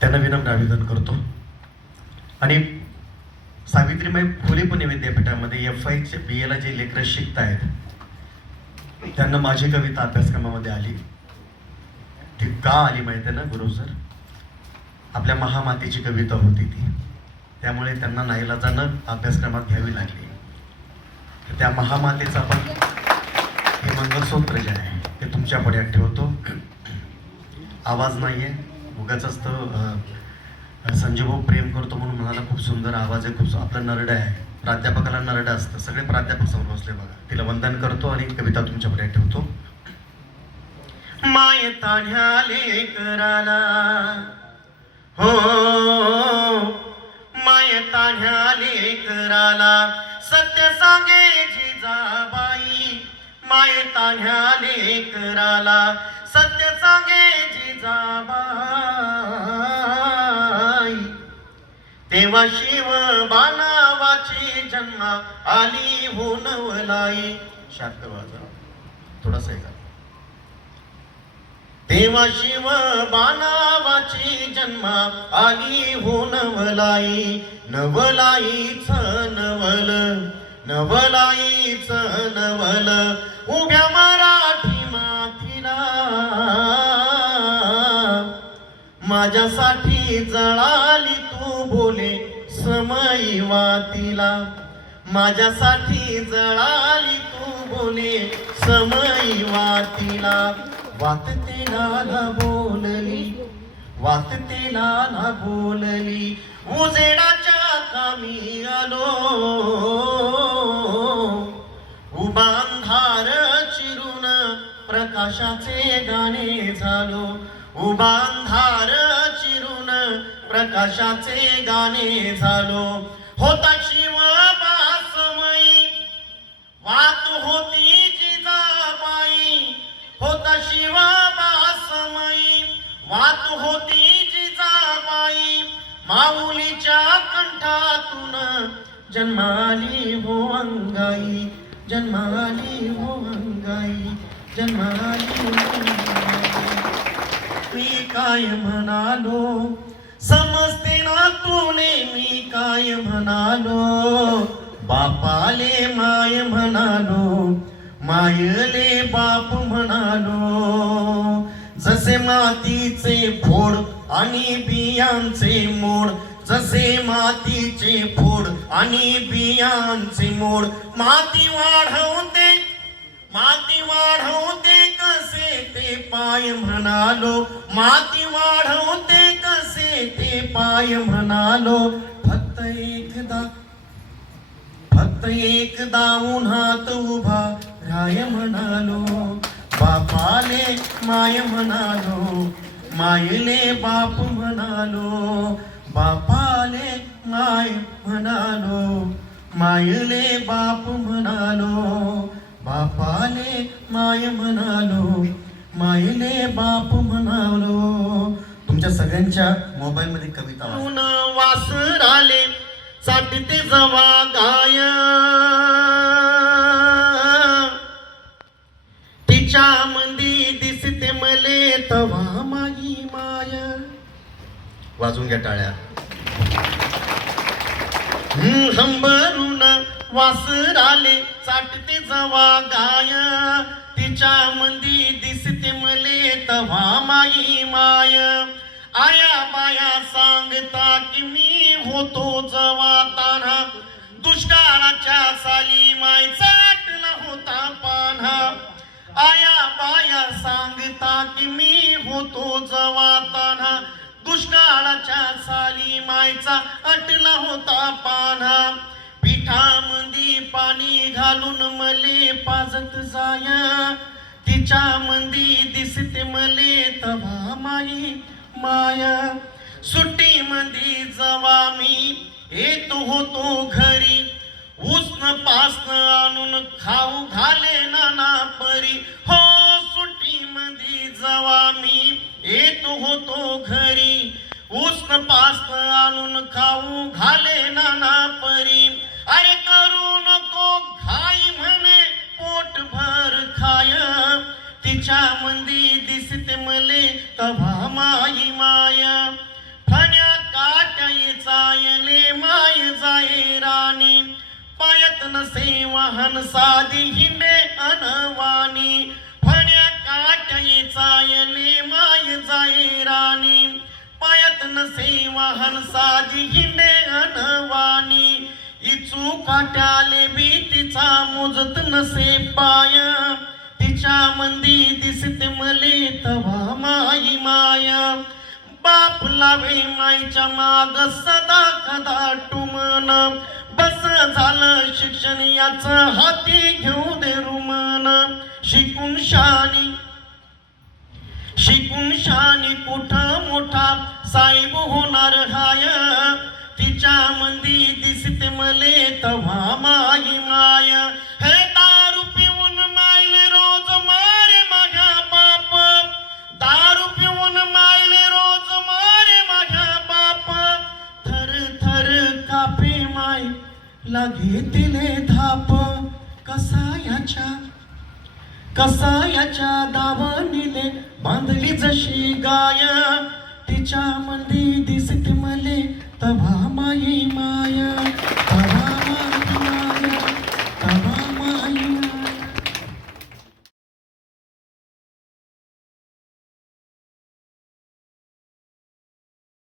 त्यांना विनम्र आवेदन करतो. आणि सावित्रीबाई फुले पुणे विद्यापीठामध्ये एफ आयचे बी एला जे लेकरं शिकत आहेत त्यांना माझी कविता अभ्यासक्रमामध्ये आली. ती का आली माहिती आहे ना गुरु सर? आपल्या महामातेची कविता होती ती. त्यामुळे त्यांना नाईलाजानं अभ्यासक्रमात घ्यावी लागली. तर त्या महामातेचं आपण हे मंगलसूत्र जे आहे ते तुमच्या पड्यात ठेवतो. आवाज नाही आहे उगाच तर संजय प्रेम करतो म्हणून म्हणाला खूप सुंदर आवाज आहे खूप आपलं नरड आहे. प्राध्यापकाला नरड असतं. सगळे प्राध्यापक समोर बसले बघा. तिला वंदन करतो आणि कविता तुमच्या ठेवतो. माय तान्ह्याले कराला हो माय तान्ह्याले कराला सत्य सांगे जिजाबाई. माय तान्ह्याले कराला सत्य सांगे जिजाबाई. तेव्हा शिव बाणावाची जन्म आली हो नवलाई. वाजा थोडासा आहे तेव्हा शिव बाणावाची जन्म आली हो नवलाई. नवलाईच नवल नवलाईच नवल. उभ्या मराठी मातीला. माझ्यासाठी जळाली बोले समयी वातीला. माझ्यासाठी जळाली तू बोले समयी वातीला. वात नाला बोलली. वात नाला बोलली. उजेडाच्या कामी आलो. उबांधार चिरून प्रकाशाचे गाणे झालो. उबांधार प्रकाशाचे गाणे झालो. होता शिव बासमयी वात होती जिजाबाई. होता शिव बासमयी वात होती जिजाबाई. माऊलीच्या कंठातून जन्माली हो अंगाई. जन्माली हो अंगाई. जन्माली हो मी काय म्हणालो? समजते ना तुने मी काय म्हणालो? बापाले माय म्हणालो मायले बाप म्हणालो. जसे मातीचे फोड आणि बियांचे मोड जसे मातीचे फोड आणि बियांचे मोड. माती वाढवते माती वाढवते कसे ते पाय म्हणालो? माती वाढवते कसे ते पाय म्हणालो? फक्त एकदा फक्त एकदा उन्हात उभा राय म्हणालो. बापाले माय म्हणालो मायले बाप म्हणालो. बापाले माय म्हणालो मायले बाप म्हणालो. बापाले माय म्हणालो मायले बाप म्हणालो. तुमच्या सगळ्यांच्या मोबाईल मध्ये कविता वासर आले चाटते जवा गाय तिच्या मंदी दिसते मले तवा माई माय. वाजून घ्या टाळ्या. हंबरून वासर आले चाटते जवा गाय. तिच्या मंदी दिसते मले तव्हा माई माय. आया बाया सांगता की मी होतो जवा तान्हा. दुष्काळाच्या साली माय चाटला होता पान्हा. आया बाया सांगता की मी होतो जवा तान्हा. दुष्काळाच्या साली मायचा अटला होता पान्हा. पिठामंदी पाणी घालून मले पाजत जाया. तिच्या मंदी दिसते मले तवा माई माया. सुट्टी मंदी जवा मी येत होतो घरी. उष्ण पासन आणून खाऊ घाले नाना परी. हो सुट्टी मंदी जवा मी येत होतो घरी. उष्ण पासन आणून खाऊ घाले ना तिच्या मंदी दिसते मले तभा माई माया. चायले माय जाय राणी. पायत नसे वाहन साधी हिंडे अनवानी फण्या काट्याई चायले माय जाय राणी. पायत नसे वाहन साधी हिंडे अनवानी इचू काट्याले भीतीचा मोजत नसे पाय. तिच्या मंदी दिसते मले तवा माई माया. बाप लावे माईच्या माग सदा कदा टुमन. बस झालं शिक्षण याच हाती घेऊ दे रुमन. शिकून शानी शिकून शानी कुठं मोठा साहेब होणार हाय? तिच्या मंदी दिसते मले तव्हा माई माया. ला तिले धाप कसा याच्या कसा याच्या दावणीले बांधली जशी गाय. तिच्या मंदी दिसते मले तव्हा माई माया.